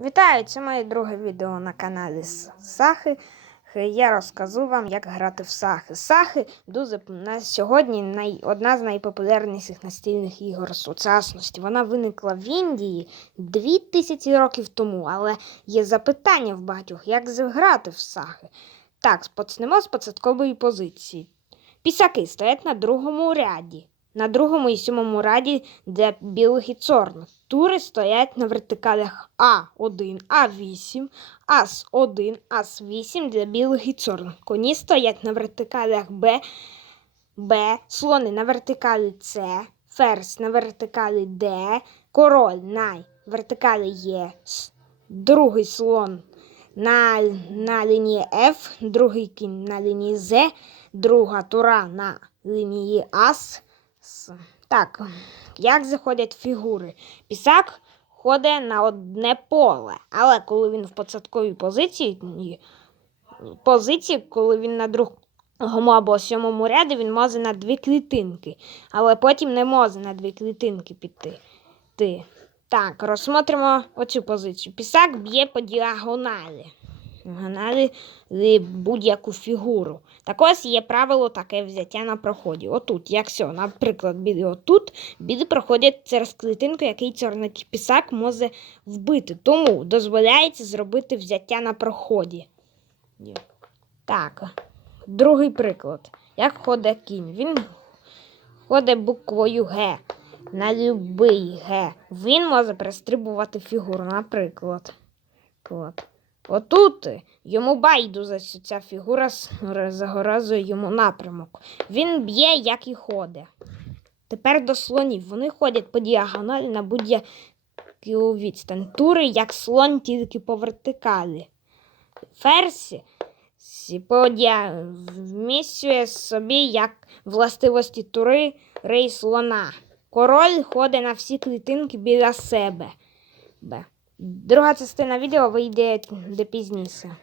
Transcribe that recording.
Вітаю! Це моє друге відео на каналі Сахи. Е, Я розкажу вам, як грати в сахи. Сахи дуже на сьогодні най... одна з найпопулярніших настільних ігор сучасності. Вона виникла в Індії 2000 років тому, але є запитання в багатьох, як зіграти в сахи. Так, почнемо з початкової позиції. Пісаки стоять на другому ряді. На другому і сьомому ряді для білих і чорних. Тури стоять на вертикалях А1, А8, Ас1, Ас8 для білих і чорних. Коні стоять на вертикалях Б, Б, слони на вертикалі С, ферзь на вертикалі Д, король на вертикалі Е, другий слон на, на лінії F, другий кінь на лінії З, друга тура на лінії Ас. Так, як заходять фігури? Пісак ходить на одне поле, але коли він в початковій позиції, позиції, коли він на другому або сьомому ряді, він може на дві клітинки, але потім не може на дві клітинки піти. Ти. Так, розсмотримо оцю позицію. Пісак б'є по діагоналі. Діагоналі будь-яку фігуру. Так ось є правило таке взяття на проході. Отут, якщо, наприклад, білі отут, білі проходять через клітинку, який чорний пісак може вбити. Тому дозволяється зробити взяття на проході. Так, другий приклад. Як ходить кінь? Він ходить буквою Г. На любий Г. Він може перестрибувати фігуру, наприклад. От. Отут йому байдуже, ця фігура загрожує йому напрямок. Він б'є, як і ходить. Тепер до слонів. Вони ходять по діагоналі на будь-яку відстань. Тури, як слон, тільки по вертикалі. Ферзь сі по діа- вміщує собі як властивості тури рей слона. Король ходить на всі клітинки біля себе. Друга частина відео вийде де пізніше.